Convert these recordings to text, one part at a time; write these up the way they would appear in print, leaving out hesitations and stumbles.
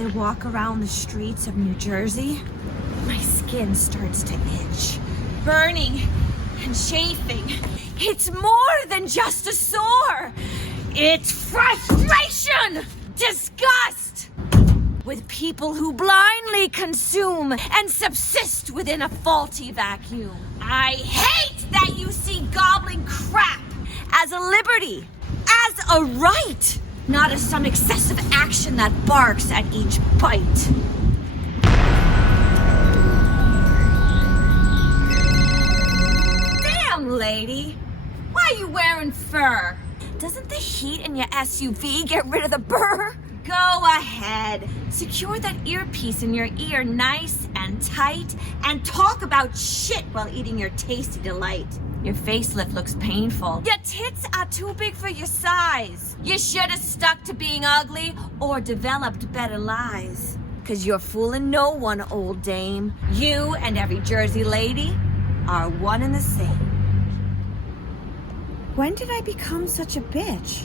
I walk around the streets of New Jersey, my skin starts to itch, burning and chafing. It's more than just a sore. It's frustration, disgust, with people who blindly consume and subsist within a faulty vacuum. I hate that you see gobbling crap as a liberty, as a right, not as some excessive action that barks at each bite. Damn, lady, why are you wearing fur? Doesn't the heat in your SUV get rid of the burr? Go ahead. Secure that earpiece in your ear nice and tight and talk about shit while eating your tasty delight. Your facelift looks painful. Your tits are too big for your size. You should have stuck to being ugly or developed better lies. 'Cause you're fooling no one, old dame. You and every Jersey lady are one and the same. When did I become such a bitch?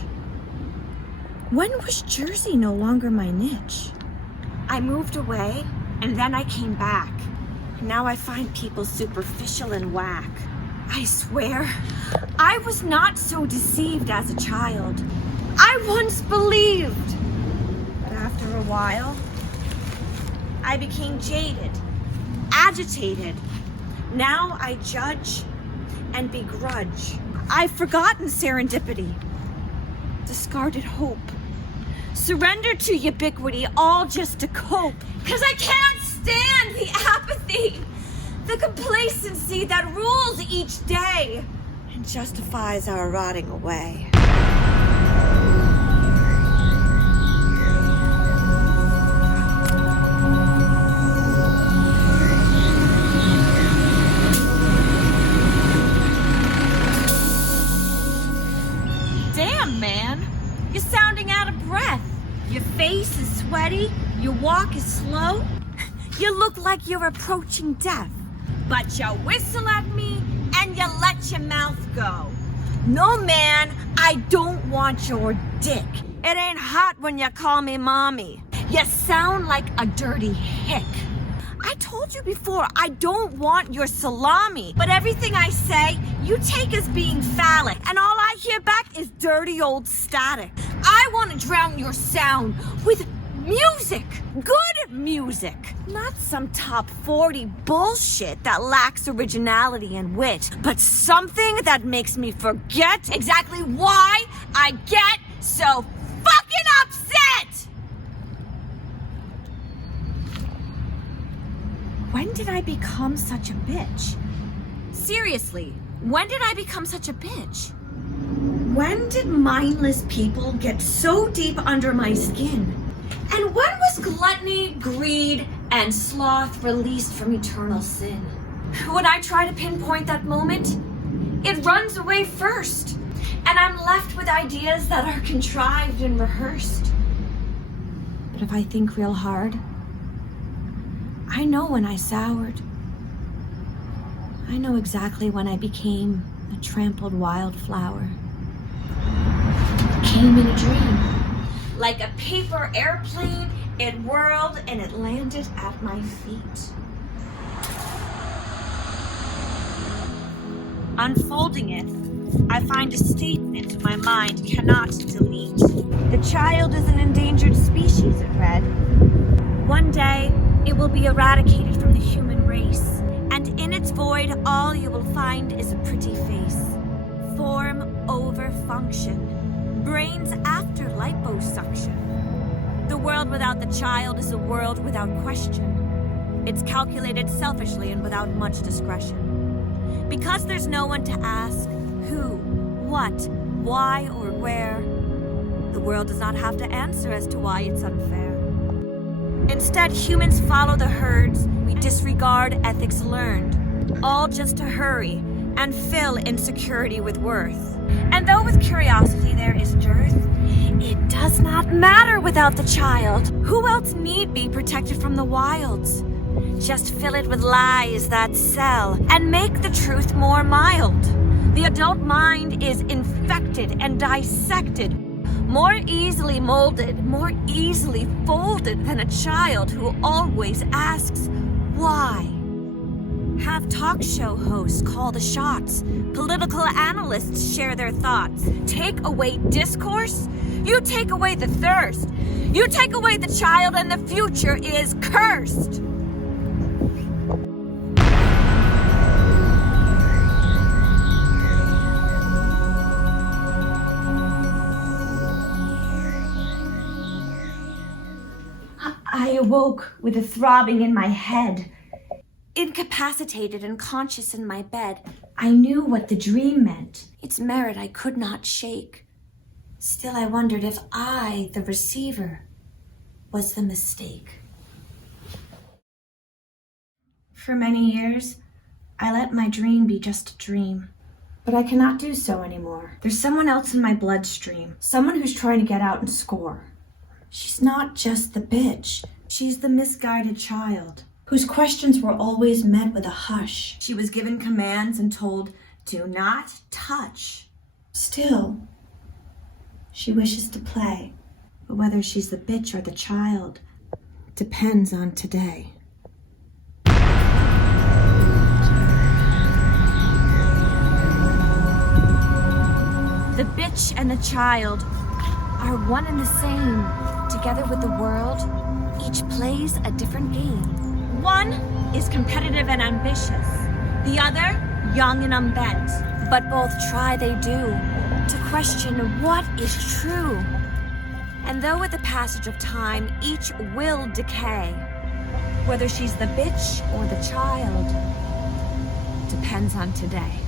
When was Jersey no longer my niche? I moved away, and then I came back. Now I find people superficial and whack. I swear, I was not so deceived as a child. I once believed. But after a while, I became jaded, agitated. Now I judge and begrudge. I've forgotten serendipity, discarded hope, surrendered to ubiquity, all just to cope. 'Cause I can't stand the apathy, the complacency that rules each day and justifies our rotting away. Damn, man, you're sounding out of breath. Your face is sweaty, your walk is slow. You look like you're approaching death. But you whistle at me and you let your mouth go. No, man, I don't want your dick. It ain't hot when you call me mommy. You sound like a dirty hick. I told you before, I don't want your salami. But everything I say, you take as being phallic. And all I hear back is dirty old static. I want to drown your sound with music. Good music. Not some top 40 bullshit that lacks originality and wit. But something that makes me forget exactly why I get so fucking upset! When did I become such a bitch? Seriously, when did I become such a bitch? When did mindless people get so deep under my skin? And when was gluttony, greed, and sloth released from eternal sin? When I try to pinpoint that moment, it runs away first, and I'm left with ideas that are contrived and rehearsed. But if I think real hard, I know when I soured. I know exactly when I became a trampled wildflower. Came in a dream. Like a paper airplane, it whirled and it landed at my feet. Unfolding it, I find a statement my mind cannot delete. The child is an endangered species, it read. One day, it will be eradicated from the human race, and in its void, all you will find is a pretty face. Form over function. Brains after liposuction. The world without the child is a world without question. It's calculated selfishly and without much discretion. Because there's no one to ask who, what, why, or where, the world does not have to answer as to why it's unfair. Instead, humans follow the herds, we disregard ethics learned, all just to hurry and fill insecurity with worth. And though with curiosity there is dearth, it does not matter without the child. Who else need be protected from the wilds? Just fill it with lies that sell and make the truth more mild. The adult mind is infected and dissected more easily molded, more easily folded than a child who always asks, why? Have talk show hosts call the shots. Political analysts share their thoughts. Take away discourse, you take away the thirst. You take away the child and the future is cursed. I awoke with a throbbing in my head. Incapacitated and conscious in my bed, I knew what the dream meant. Its merit I could not shake. Still I wondered if I, the receiver, was the mistake. For many years, I let my dream be just a dream. But I cannot do so anymore. There's someone else in my bloodstream, someone who's trying to get out and score. She's not just the bitch. She's the misguided child, whose questions were always met with a hush. She was given commands and told, do not touch. Still, she wishes to play. But whether she's the bitch or the child depends on today. The bitch and the child are one and the same. Together with the world, each plays a different game. One is competitive and ambitious, the other young and unbent. But both try they do to question what is true. And though with the passage of time, each will decay, whether she's the bitch or the child depends on today.